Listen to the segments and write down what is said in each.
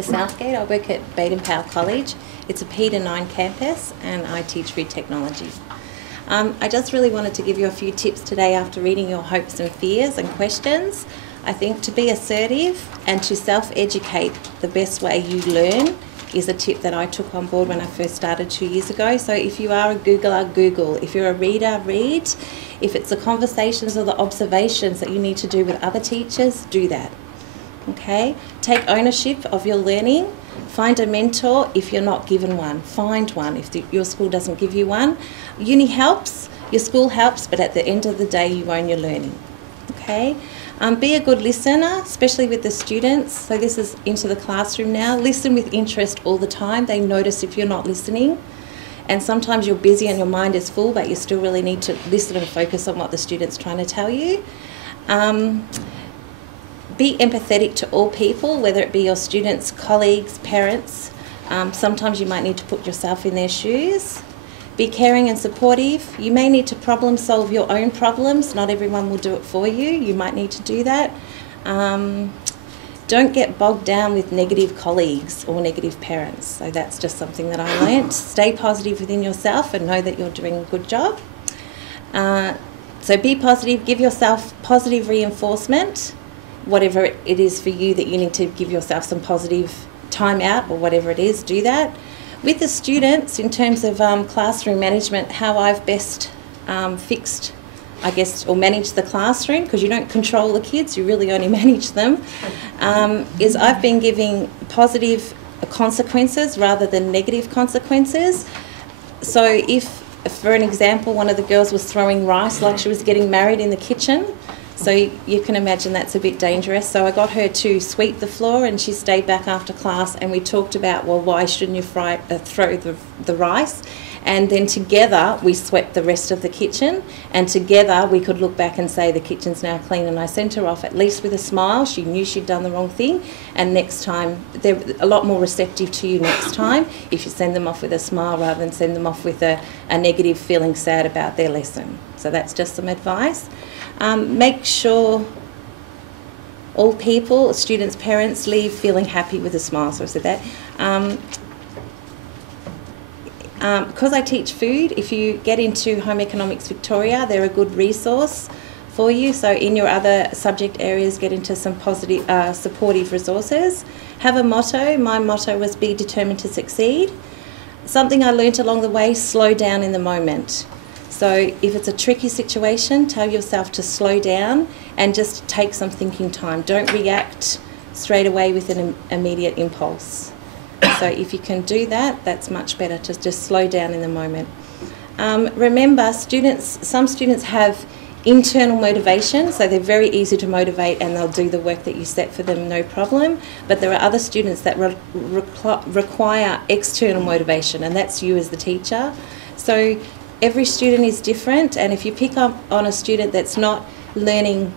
Southgate. I work at Baden-Powell College. It's a P9 campus and I teach food technology. I just really wanted to give you a few tips today after reading your hopes and fears and questions. I think to be assertive and to self-educate, the best way you learn is a tip that I took on board when I first started 2 years ago. So if you are a Googler, Google. If you're a reader, read. If it's the conversations or the observations that you need to do with other teachers, do that. Okay, take ownership of your learning. Find a mentor if you're not given one. Find one if your school doesn't give you one. Uni helps, your school helps, but at the end of the day you own your learning. Okay, be a good listener, especially with the students. So this is into the classroom now. Listen with interest all the time. They notice if you're not listening. And sometimes you're busy and your mind is full, but you still really need to listen and focus on what the student's trying to tell you. Be empathetic to all people, whether it be your students, colleagues, parents. Sometimes you might need to put yourself in their shoes. Be caring and supportive. You may need to problem solve your own problems. Not everyone will do it for you. You might need to do that. Don't get bogged down with negative colleagues or negative parents. So that's just something that I learnt. Stay positive within yourself and know that you're doing a good job. So be positive. Give yourself positive reinforcement. Whatever it is for you that you need to give yourself some positive time out or whatever it is, do that. With the students, in terms of classroom management, how I've best fixed, I guess, or managed the classroom, because you don't control the kids, you really only manage them, is I've been giving positive consequences rather than negative consequences. So if, for an example, one of the girls was throwing rice like she was getting married in the kitchen, so you can imagine that's a bit dangerous. So I got her to sweep the floor and she stayed back after class and we talked about, well, why shouldn't you throw the rice? And then together we swept the rest of the kitchen and together we could look back and say the kitchen's now clean, and I sent her off at least with a smile. She knew she'd done the wrong thing, and next time they're a lot more receptive to you next time if you send them off with a smile rather than send them off with a negative feeling sad about their lesson. So that's just some advice. Make sure all people, students, parents, leave feeling happy with a smile. So I said that. Because I teach food, if you get into Home Economics Victoria, they're a good resource for you. So in your other subject areas, get into some positive, supportive resources. Have a motto. My motto was be determined to succeed. Something I learnt along the way, slow down in the moment. So if it's a tricky situation, tell yourself to slow down and just take some thinking time. Don't react straight away with an immediate impulse. So if you can do that, that's much better, to just slow down in the moment. Remember, some students have internal motivation, so they're very easy to motivate and they'll do the work that you set for them, no problem. But there are other students that require external motivation, and that's you as the teacher. So every student is different, and if you pick up on a student that's not learning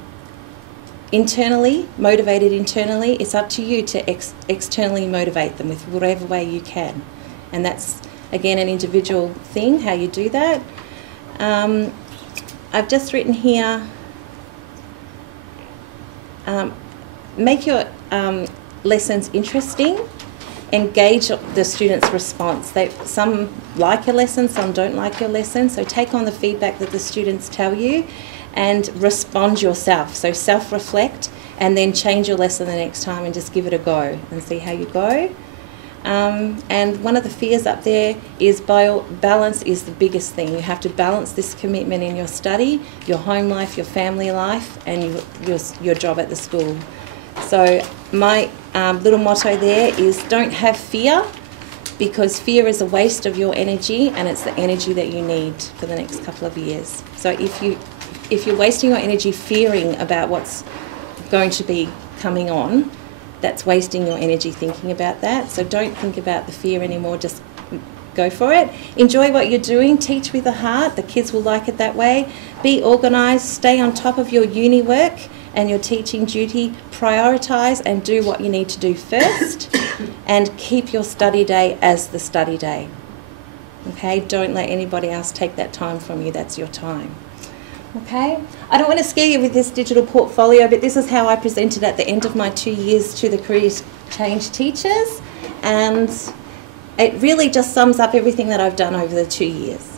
internally, motivated internally, it's up to you to externally motivate them with whatever way you can. And that's, again, an individual thing, how you do that. I've just written here, make your lessons interesting. Engage the students' response. Some like your lesson, some don't like your lesson, so take on the feedback that the students tell you and respond yourself. So self-reflect and then change your lesson the next time and just give it a go and see how you go. And one of the fears up there is balance is the biggest thing. You have to balance this commitment in your study, your home life, your family life, and your job at the school. So my little motto there is don't have fear, because fear is a waste of your energy and it's the energy that you need for the next couple of years. So if you're wasting your energy fearing about what's going to be coming on, that's wasting your energy thinking about that. So don't think about the fear anymore, just go for it. Enjoy what you're doing, teach with a heart, the kids will like it that way. Be organised, stay on top of your uni work and your teaching duty, prioritise and do what you need to do first and keep your study day as the study day. Okay, don't let anybody else take that time from you, that's your time. Okay, I don't want to scare you with this digital portfolio, but this is how I presented at the end of my 2 years to the change teachers, and it really just sums up everything that I've done over the 2 years.